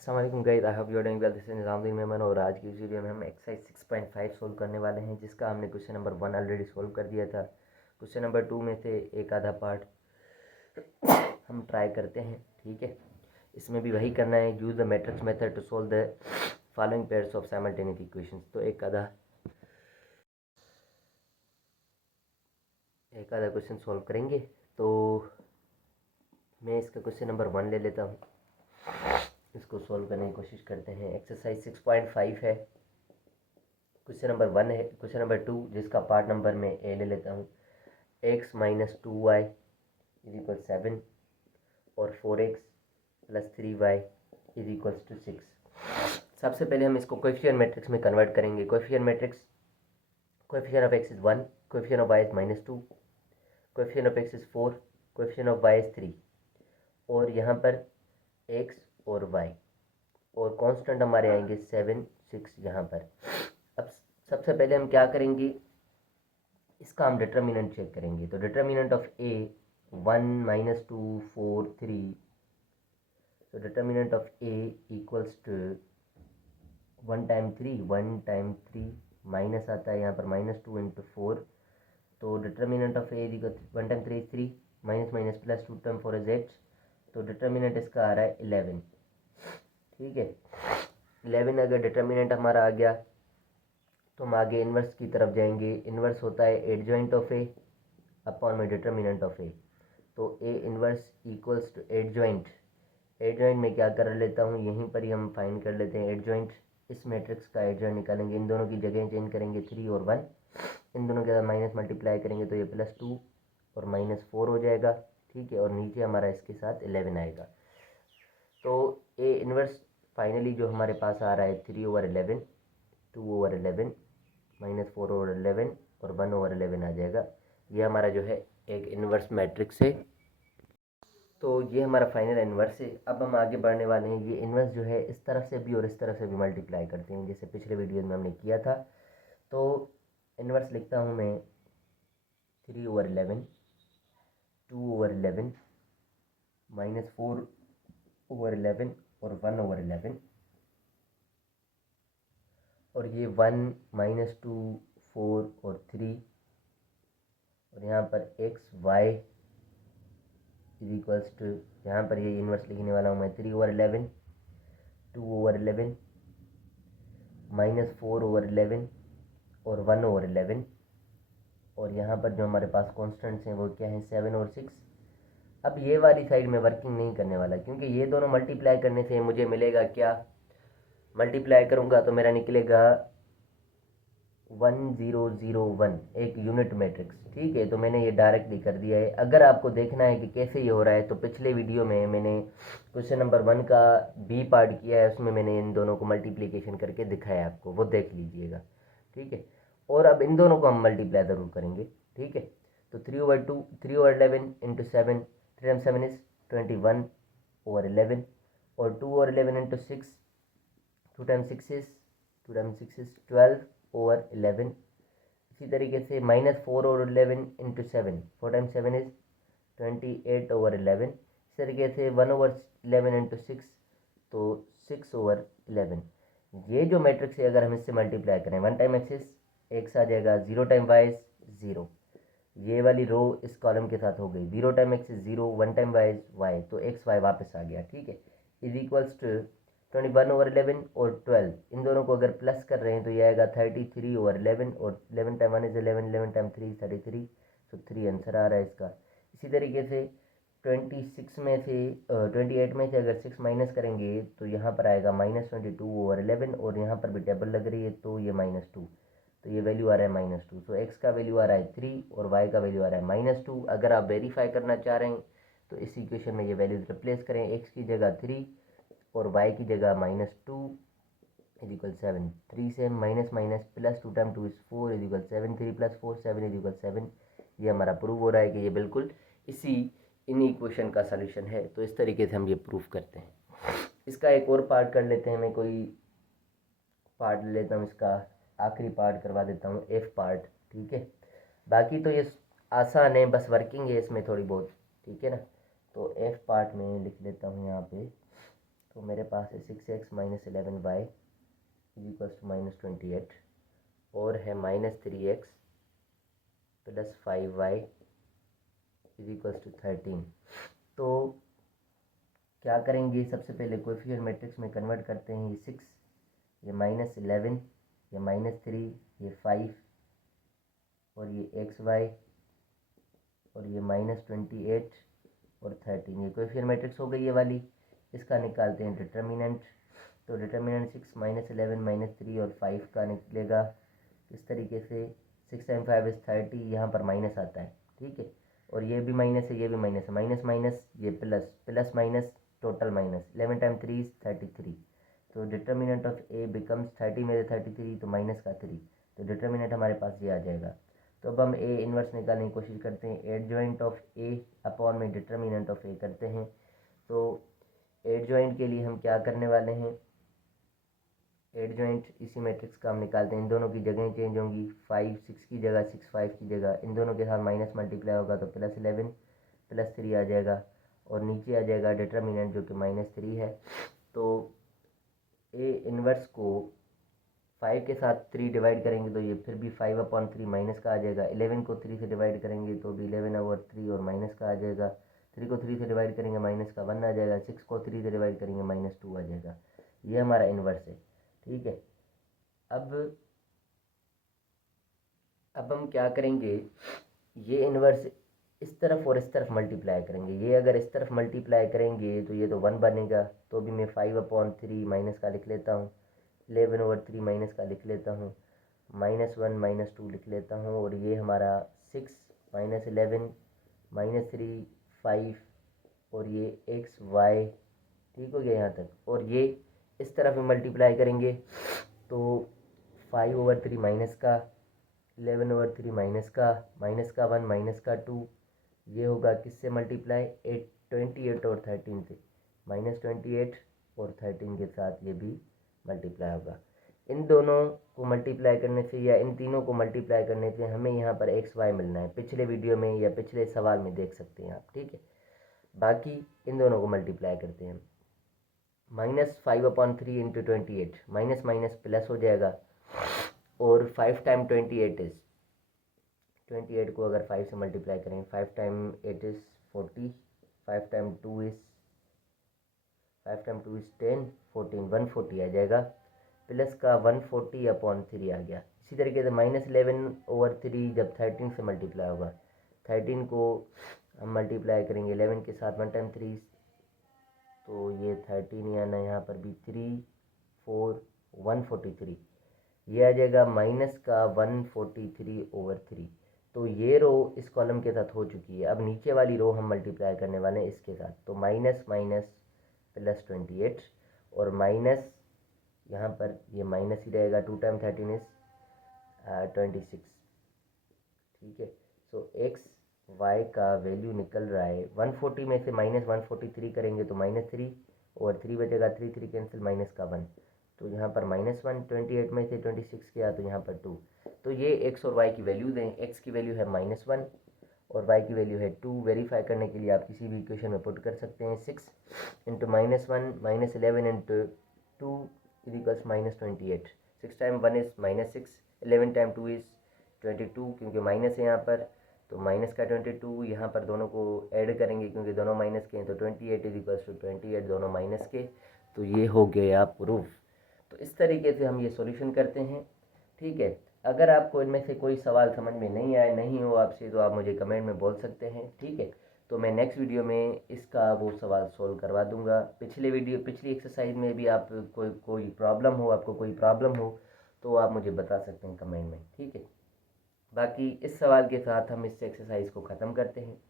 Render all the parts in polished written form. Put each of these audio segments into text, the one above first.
अस्सलाम वालेकुम guys, I hope you are doing well. This is Nizamuddin Memon और आज की इस वीडियो में हम एक्सरसाइज 6.5 सोल्व करने वाले हैं, जिसका हमने क्वेश्चन नंबर 1 ऑलरेडी सोल्व कर दिया था। क्वेश्चन नंबर 2 में से एक आधा पार्ट हम ट्राई करते हैं, ठीक है। इसमें भी वही करना है, use the matrix method to solve the following pairs of simultaneous equations. तो एक आधा क्वेश्चन सोल्व करेंगे। तो मैं इसका क्वेश्चन नंबर 1 ले लेता हूँ, इसको सोल्व करने की कोशिश करते हैं। एक्सरसाइज 6.5 है, क्वेश्चन नंबर 1 है। क्वेश्चन नंबर 2 जिसका पार्ट नंबर मैं ए ले लेता हूँ, x minus 2y is equal 7 और 4x plus 3y is equals to 6। सबसे पहले हम इसको कोएफिशिएंट मैट्रिक्स में कन्वर्ट करेंगे। Coefficient matrix, coefficient of x is 1, coefficient of y is minus 2, coefficient of x is 4, coefficient of y is 3 और यहाँ पर x और y और कांस्टेंट हमारे आएंगे 7, 6 यहाँ पर। अब सबसे पहले हम क्या करेंगे, इसका हम डिटर्मिनेंट चेक करेंगे। तो डिटर्मिनेंट ऑफ ए 1 माइनस 2 4 3, तो determinant of A equals to 1 time 3 minus आता है यहाँ पर माइनस 2 इंटू 4। तो determinant of A equal 1 time 3 3 minus minus plus 2 time 4 is 8। तो डिटर्मिनेंट इसका आ रहा है 11, ठीक है। 11 अगर डिटर्मिनेंट हमारा आ गया तो हम आगे इन्वर्स की तरफ जाएंगे। इन्वर्स होता है एडजॉइंट ऑफ ए अपॉन में डिटर्मिनेंट ऑफ ए। तो A inverse equals to adjoint. Adjoint में क्या कर लेता हूँ, यहीं पर ही हम फाइंड कर लेते हैं एडजॉइंट। इस मैट्रिक्स का एडजॉइंट निकालेंगे, इन दोनों की जगह चेंज करेंगे 3 और 1, इन दोनों के साथ माइनस मल्टीप्लाई करेंगे तो ये प्लस 2 और माइनस 4 हो जाएगा, ठीक है। और नीचे हमारा इसके साथ 11 आएगा। तो ए इन्वर्स फाइनली जो हमारे पास आ रहा है 3/11, 2/11 माइनस 4/11 और 1/11 आ जाएगा। ये हमारा जो है एक इन्वर्स मैट्रिक्स है। तो ये हमारा फाइनल इन्वर्स है। अब हम आगे बढ़ने वाले हैं। ये इन्वर्स जो है इस तरफ से भी और इस तरफ से भी मल्टीप्लाई करते हैं, जैसे पिछले वीडियो में हमने किया था। तो इन्वर्स लिखता हूँ मैं 3/11, 2/11 माइनस 4/11 और 1/11। और ये 1 माइनस 2 4 और 3 और यहाँ पर x y is equals to, यहाँ पर ये इन्वर्स लिखने वाला हूँ मैं 3/11, 2/11 माइनस 4/11 और 1/11। और यहाँ पर जो हमारे पास कॉन्स्टेंट्स हैं वो क्या हैं, 7 और 6। अब ये वाली साइड में वर्किंग नहीं करने वाला, क्योंकि ये दोनों मल्टीप्लाई करने से मुझे मिलेगा क्या, मल्टीप्लाई करूँगा तो मेरा निकलेगा 1001, एक यूनिट मैट्रिक्स, ठीक है। तो मैंने ये डायरेक्टली कर दिया है। अगर आपको देखना है कि कैसे ये हो रहा है तो पिछले वीडियो में मैंने क्वेश्चन नंबर 1 का बी पार्ट किया है, उसमें मैंने इन दोनों को मल्टीप्लिकेशन करके दिखाया है आपको, वो देख लीजिएगा, ठीक है। और अब इन दोनों को हम मल्टीप्लाई ज़रूर करेंगे, ठीक है। तो 3/11 इंटू 7, 3 इज 21/11 और 2/11 इंटू 6, 2 टाइम 6 इज 12/11। इसी तरीके से माइनस 4/11 इंटू 7, 4 टाइम 7 इज 28/11। इसी तरीके से 1/11 इंटू 6, तो 6/11। ये जो मैट्रिक्स है अगर हम इससे मल्टीप्लाई करें, 1 टाइम एक्स आ जाएगा, 0 टाइम वाई 0। ये वाली रो इस कॉलम के साथ हो गई, 0 टाइम एक्स 0, 1 टाइम वाई तो एक्स वाई वापस आ गया, ठीक है। इज इक्वल्स टू 21/11 और 12, इन दोनों को अगर प्लस कर रहे हैं तो ये आएगा 33/11 और 11 टाइम 1 इज 11, 11 टाइम 3 33। तो 3 आंसर आ रहा है इसका। इसी तरीके से 28 में से अगर 6 माइनस करेंगे तो यहाँ पर आएगा -22/11 और यहाँ पर भी टेबल लग रही है तो ये -2, तो ये वैल्यू आ रहा है -2। सो एक्स का वैल्यू आ रहा है 3 और वाई का वैल्यू आ रहा है -2। अगर आप वेरीफाई करना चाह रहे हैं तो इस इक्वेशन में ये वैल्यू रिप्लेस करें, एक्स की जगह 3 और वाई की जगह -2 इज इक्वल 7। 3 से minus minus plus 2 time 2 is 4 is equal 7, 3 plus 4 7 is equal 7। ये हमारा प्रूव हो रहा है कि ये बिल्कुल इसी इन इक्वेशन का सलूशन है। तो इस तरीके से हम ये प्रूव करते हैं। इसका एक और पार्ट कर लेते हैं, मैं कोई पार्ट ले लेता हूँ, इसका आखिरी पार्ट करवा देता हूँ, एफ पार्ट, ठीक है। बाकी तो ये आसान है, बस वर्किंग है इसमें थोड़ी बहुत, ठीक है ना। तो एफ पार्ट में लिख लेता हूँ यहाँ पे तो मेरे पास है 6x minus 11y is equals to -28 और है -3x plus 5y is equals to 13। तो क्या करेंगे, सबसे पहले कोएफिशिएंट मैट्रिक्स में कन्वर्ट करते हैं। ये 6, ये -11, ये -3, ये 5 और ये xy और ये -28 और 13, ये कोएफिशिएंट मैट्रिक्स हो गई ये वाली। इसका निकालते हैं डिटर्मिनेंट। तो डिटर्मिनेंट 6 -11 -3 और 5 का निकलेगा इस तरीके से। 6 टाइम 5 इज 30, यहाँ पर माइनस आता है, ठीक है। और ये भी माइनस है, ये भी माइनस है, माइनस माइनस ये plus, plus minus total minus. 11 time 3 is 33। तो डिटर्मिनेंट ऑफ ए बिकम्स 30 में से 33 तो माइनस का 3, तो डिटर्मिनेंट हमारे पास ये आ जाएगा। तो अब हम ए इन्वर्स निकालने की कोशिश करते हैं। एडजॉइंट ऑफ ए अपॉन में डिटर्मिनेंट ऑफ ए करते हैं। तो एडजॉइंट के लिए हम क्या करने वाले हैं, एडजॉइंट इसी मैट्रिक्स का हम निकालते हैं। इन दोनों की जगह चेंज होंगी, 5 6 की जगह 6 5 की जगह, इन दोनों के साथ माइनस मल्टीप्लाई होगा तो +11 +3 आ जाएगा और नीचे आ जाएगा डिटर्मिनेंट जो कि -3 है। तो ए इन्वर्स को 5 के साथ 3 डिवाइड करेंगे तो ये फिर भी 5/3 माइनस का आ जाएगा। 11 को 3 से डिवाइड करेंगे तो भी 11/3 और माइनस का आ जाएगा। 3 को 3 से डिवाइड करेंगे माइनस का 1 आ जाएगा। 6 को 3 से डिवाइड करेंगे -2 आ जाएगा। ये हमारा इन्वर्स है, ठीक है। अब हम क्या करेंगे, ये इन्वर्स इस तरफ और इस तरफ मल्टीप्लाई करेंगे। ये अगर इस तरफ मल्टीप्लाई करेंगे तो ये तो 1 बनेगा, तो भी मैं 5/3 माइनस का लिख लेता हूँ। 11/3 माइनस का लिख लेता हूँ, -1 -2 लिख लेता हूँ। और ये हमारा 6 -11 -3 5 और ये xy, ठीक हो गया यहाँ तक। और ये इस तरफ में मल्टीप्लाई करेंगे तो 5/3 माइनस का, 11/3 माइनस का, -1 -2, ये होगा किससे मल्टीप्लाई, 28 और 13 से। -28 और 13 के साथ ये भी मल्टीप्लाई होगा। इन दोनों को मल्टीप्लाई करने से या इन तीनों को मल्टीप्लाई करने से हमें यहाँ पर xy मिलना है। पिछले वीडियो में या पिछले सवाल में देख सकते हैं आप, ठीक है। बाकी इन दोनों को मल्टीप्लाई करते हैं। -5/3 इंटू 28, माइनस माइनस प्लस हो जाएगा। और 5 टाइम 28 इज 28 को अगर 5 से मल्टीप्लाई करें, 5 टाइम 8 इज़ 40, 5 टाइम 2 इज़ 10 14 140 आ जाएगा। प्लस का 140/3 आ गया। इसी तरीके से -11/3 जब 13 से मल्टीप्लाई होगा, 13 को हम मल्टीप्लाई करेंगे 11 के साथ, 1 टाइम 3 तो ये 13 आना, यहाँ पर भी 3 4 143, ये आ जाएगा माइनस का 143/3। तो ये रो इस कॉलम के साथ हो चुकी है। अब नीचे वाली रो हम मल्टीप्लाई करने वाले हैं इसके साथ। तो माइनस माइनस +28 और माइनस यहाँ पर ये माइनस ही रहेगा। 2 टाइम 13 इज 26, ठीक है। सो एक्स वाई का वैल्यू निकल रहा है 140 में से -143 करेंगे तो -3 और 3 बचेगा, 3 3 कैंसिल, माइनस का 1, तो यहाँ पर -1, 28 में से 26 किया तो यहाँ पर 2। तो ये एक्स और वाई की वैल्यूज हैं। एक्स की वैल्यू है -1 और वाई की वैल्यू है 2। वेरीफाई करने के लिए आप किसी भी इक्वेशन में पुट कर सकते हैं। 6 into -1 -11 into 2 is equals -28। 6 time 1 is -6, 11 time 2 is 22, क्योंकि माइनस है यहाँ पर तो माइनस का 22, यहाँ पर दोनों को ऐड करेंगे क्योंकि दोनों माइनस के हैं, तो 28 इज इक्वल्स टू 28, दोनों माइनस के। तो ये हो गया प्रूफ। तो इस तरीके से हम ये सॉल्यूशन करते हैं, ठीक है। अगर आपको इनमें से कोई सवाल समझ में नहीं आए, नहीं हो आपसे, तो आप मुझे कमेंट में बोल सकते हैं, ठीक है। तो मैं नेक्स्ट वीडियो में इसका वो सवाल सोल्व करवा दूंगा। पिछली एक्सरसाइज में भी आप कोई प्रॉब्लम हो, आपको कोई प्रॉब्लम हो तो आप मुझे बता सकते हैं कमेंट में, ठीक है। बाकी इस सवाल के साथ हम इस एक्सरसाइज को ख़त्म करते हैं।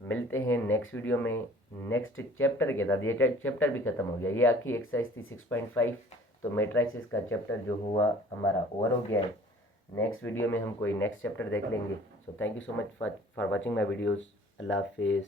मिलते हैं नेक्स्ट वीडियो में नेक्स्ट चैप्टर के साथ। ये चैप्टर भी ख़त्म हो गया। ये आखिरी एक्सरसाइज थी 6.5। तो मैट्रिसेस का चैप्टर जो हुआ हमारा ओवर हो गया है। नेक्स्ट वीडियो में हम कोई नेक्स्ट चैप्टर देख लेंगे। So thank you so much for watching my videos. अल्लाह हाफिज़।